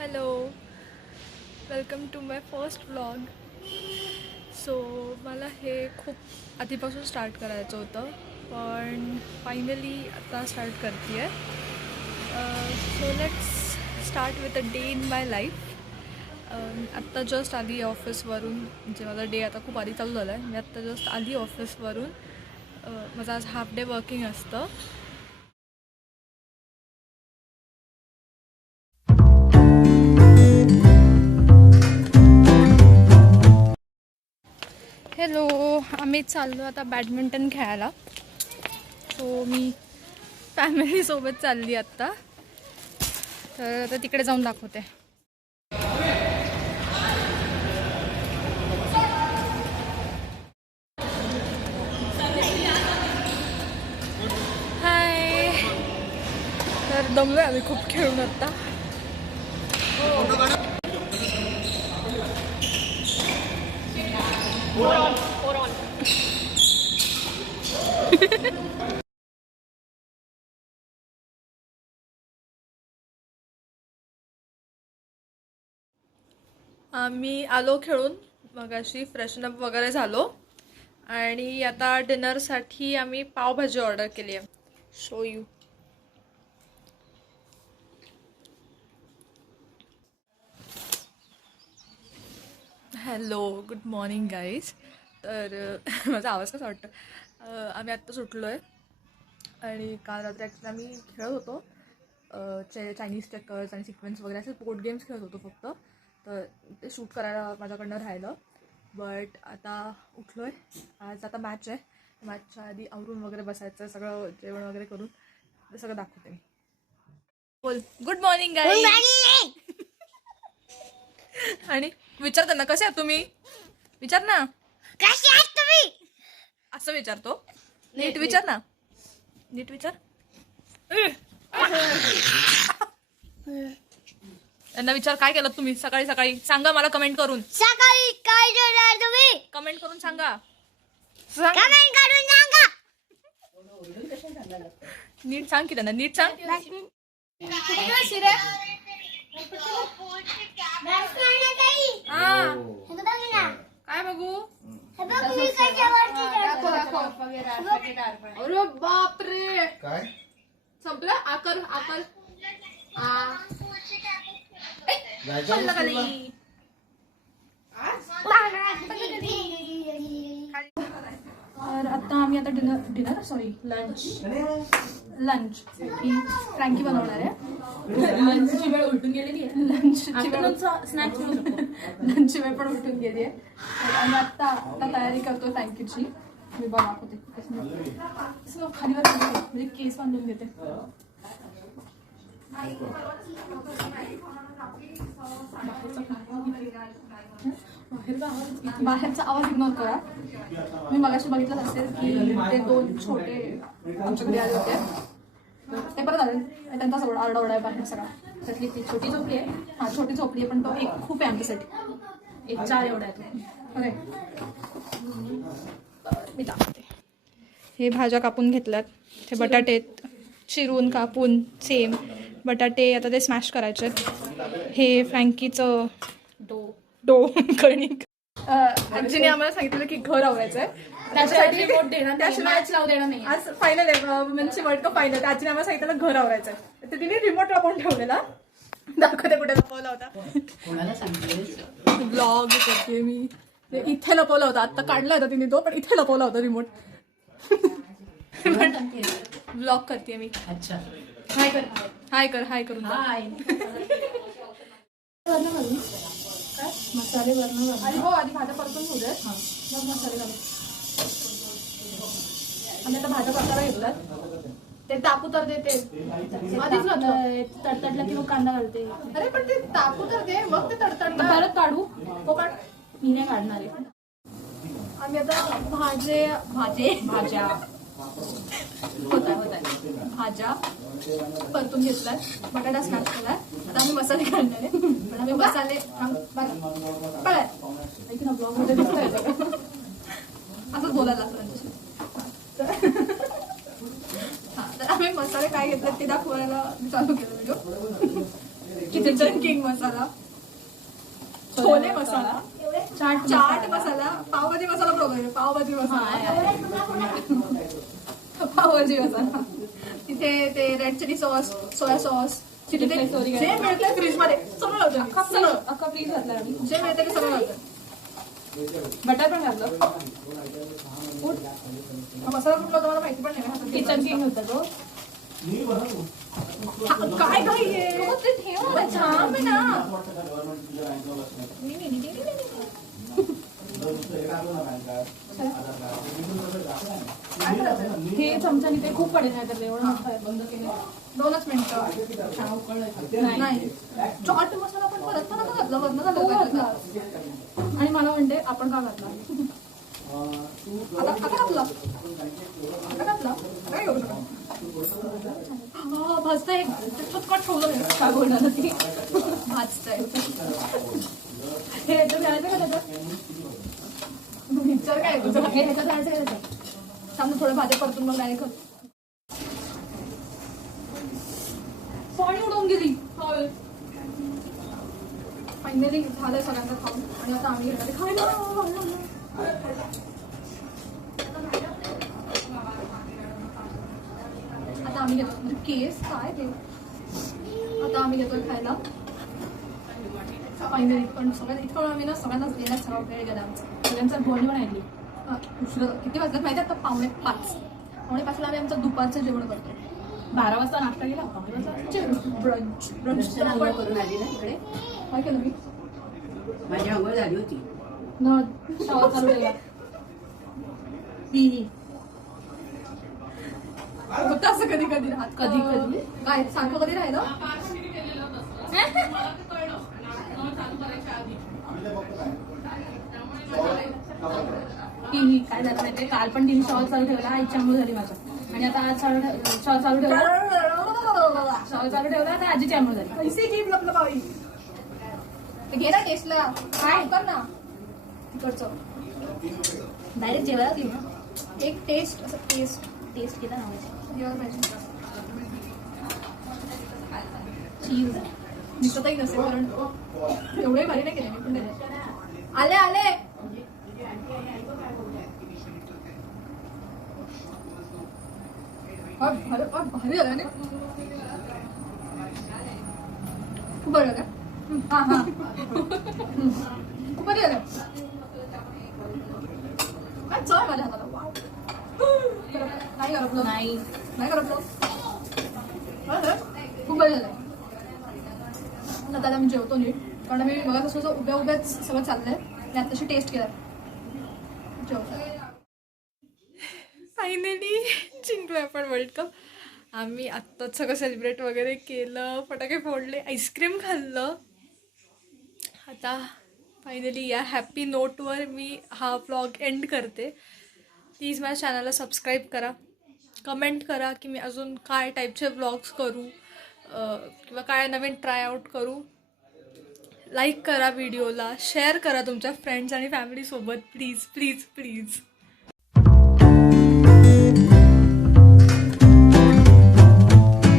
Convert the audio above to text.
Hello, welcome to my first vlog. So मला हे खूप आधीपासून स्टार्ट करायचं होतं, पण फायनली आता स्टार्ट करते आहे. So let's start with a day in my life. आत्ता जस्ट आली ऑफिसवरून, म्हणजे माझा डे आता खूप आधी चालू झाला आहे. मी आत्ता जस्ट आली ऑफिसवरून. माझं आज हाफ डे वर्किंग असतं. हॅलो, आम्ही चाललो आता बॅडमिंटन खेळायला. सो मी फॅमिलीसोबत चालली आत्ता. तर आता तिकडे जाऊन दाखवते. हाय. तर दमलोय आम्ही खूप खेळून आत्ता. आम्ही आलो खेळून, मगाशी फ्रेशनअप वगैरे झालो आणि आता डिनरसाठी आम्ही पावभाजी ऑर्डर केली आहे. Show you. Hello, good morning guys. तर माझा आवाज कसा वाटतं. आम्ही आत्ता सुटलो आहे आणि काल रात्री ॲक्च्युली आम्ही खेळत होतो. चायनीज चेकर्स आणि सिक्वेन्स वगैरे असे बोर्ड गेम्स खेळत होतो फक्त. तर ते शूट करायला माझ्याकडनं राहिलं. बट आता उठलो आहे. आज आता मॅच आहे. मॅचच्या आधी आवरून वगैरे बसायचं, सगळं जेवण वगैरे करून ते सगळं दाखवते मी. बोल गुड मॉर्निंग गाईज. आणि विचार त्यांना कसे आहात तुम्ही, विचार ना. कसे आहात तुम्ही असं विचारतो. नीट विचार ना, नीट विचार. त्यांना विचार काय केलं तुम्ही सकाळी सकाळी, सांगा मला कमेंट करून. सकाळी काय जेवणार तुम्ही कमेंट करून सांगा. कमेंट करून सांगा. नीट सांग की त्यांना, नीट सांग. काय बघू. अरे बापरे, काय संपलं. आकर आकर जायचं तर आता आम्ही आता डिनर सॉरी लंच फ्रँकी बनवणार आहे. लंचची वेळ उलटून गेलेली आहे. लंचची वेळ पण उलटून गेली आहे. तर आम्ही आता तयारी करतो फ्रँकीची. मी दाखवते खालीवर म्हणजे केस बांधून घेते. बाहेरचा आवाज इग्नोर करा. मी मगाशी बघितलं असेल की ते दोन छोटे आमच्याकडे आले होते. ते परत आले. त्यांचा सगळा आरडाओरडा आहे बाहेर सगळा. त्यातली ती छोटी झोपडी आहे. हा छोटी झोपडी आहे, पण तो एक खूप आहे आमच्यासाठी. एक 4 एवढा आहे तो. अरे मी दाखवते. हे भाज्या कापून घेतल्यात. ते बटाटे चिरून कापून सेम बटाटे आता ते स्मॅश करायचे. हे फ्रँकीचं डो कणिक. आजीने आम्हाला सांगितलं की घर आवरायचं आहे. त्याच्यासाठी आज फायनल आहे वुमेन्सची वर्ल्ड कप फायनल. आजीने आम्हाला सांगितलं घर आवरायचं आहे. तर तिने रिमोट लपवून ठेवलेला. दाखवते कुठे लपवला होता. ब्लॉग करते मी. इथे लपवला होता. आता काढला होता तिने तो, पण इथे लपवला होता रिमोट. ब्लॉग करते मी. अच्छा हाय कर, हाय कर, हाय करून मसाले वरण आणि हो आधी भाज्या परतून घेऊ देत, मग मसाले घालू. आम्ही आता भाज्या परतायला घेतल्यात. ते तापू तर देते आधीच तडतडला की मग कांदा घालते. अरे पण ते तापू तर दे, मग ते तडतडला परत काढू. तो काढ, मी नाही काढणार आहे. आम्ही आता भाज्या भाज्या परतून घेतलाय. बटाटा स्मॅश केलाय. आता आम्ही मसाले घालणार आहे. पण आम्ही मसाले ब्लॉग मध्ये दिसतोय असंच बोलायला लागतं. तर आम्ही मसाले काय घेतले ते दाखवायला चालू केलं video. Kitchen king masala, chole masala, chaat masala, pav bhaji masala बरोबर, पावभाजी मसाला, पावभाजी मसाला, तिथे ते red chilli sauce, soya sauce, तिथे जे मिळतं फ्रीज मध्ये सगळं होतं, सगळं अख्खा फ्रीज घातला आम्ही. जे मिळतं ते सगळं होतं. बटर पण घातलं. मसाला कुठला होता मला माहिती पण नाही. किचन किंग होता तो. काय काय आहे? ते ठेव ना. छान आहे ना. हे चमच्याने ते खूप पडेल नाही तर एवढं मोठं आहे. बंद केलं. 2च मिनिटं. नाही चाट मसाला पण परत पण आता घातला वरनं तो झालं घातला. आणि मला म्हणते आपण का घातला. आता घातला काय एवढं भाजतंय चटपट ठेवलं मी. काय बोलणार ती. भाजतंय हे ह्याच्यात घालायचं का त्याच्यात. विचार काय तुझं हे ह्याच्यात घालायचं का त्याच्यात. सामने थोडं भाज्या परतून मग नाही करत. पाणी उडवून गेली. फायनली झालंय सगळ्यांना खाऊन आणि आता आम्ही घेणार खायला. आता आम्ही घेतो म्हणजे केस काय ते आता आम्ही घेतोय खायला फायनली. पण सगळ्यात इतकं वेळ आम्ही ना सगळ्यांनाच देण्यात सगळा वेळ गेला आमचा. सगळ्यांचा गोळी पण ऐकली. उशिरा किती वाजतात माहिती आता 4:45. 4:45ला आम्ही आमचं दुपारचं जेवण करतो. 12 वाजता नाश्ता केला होता. ब्रंच ब्रंच आंघोळ करून आली ना इकडे. काय केलं मी माझी आंघोळ झाली होती. शावर चालू ठेवला. होतं असं कधी कधी राहत कधी कधी. काय सारखं कधी राहिलं टीव्ही काय झालं माहितीये काल पण टीव्ही शॉवर चालू ठेवला. आईची आंघोळ झाली माझ्या. आणि आता आज शॉवर चालू ठेवला. शॉवर चालू ठेवला आता आजीची आंघोळ झाली. पैसे घे आपलं बाई ते घे ना टेस्टला काय कर ना तिकडचं डायरेक्ट जेवायला देऊ. एक टेस्ट असं टेस्ट टेस्ट केला ना जेवायला पाहिजे. चीज. दिसतही नसेल कारण एवढे भारी नाही केले मी पण त्याच्यात. आले आले भारी झालं ना खूप बरं का हा हा खूप भारी झालं काय चव आहे माझ्या हाताला वाव. नाही करपलं नाही नाही करपलं खूप बरं झालंय. आता आम्ही जेवतो नीट कारण आम्ही बघत असतो उभ्या उभ्याच सगळं चाललंय. मी आताशी टेस्ट केलं जेवतो. फायनली जिंकलो आपण वर्ल्ड कप. आम्ही आत्ताच सगळं सेलिब्रेट वगैरे केलं, फटाके फोडले, आईस्क्रीम खाल्लं. आता फायनली या हॅपी नोटवर मी हा व्लॉग एंड करते. प्लीज माझ्या चॅनलला सबस्क्राईब करा, कमेंट करा की मी अजून काय टाईपचे व्लॉग्स करू किंवा काय नवीन ट्राय आऊट करू. लाईक करा व्हिडिओला, शेअर करा तुमच्या फ्रेंड्स आणि फॅमिलीसोबत प्लीज प्लीज प्लीज.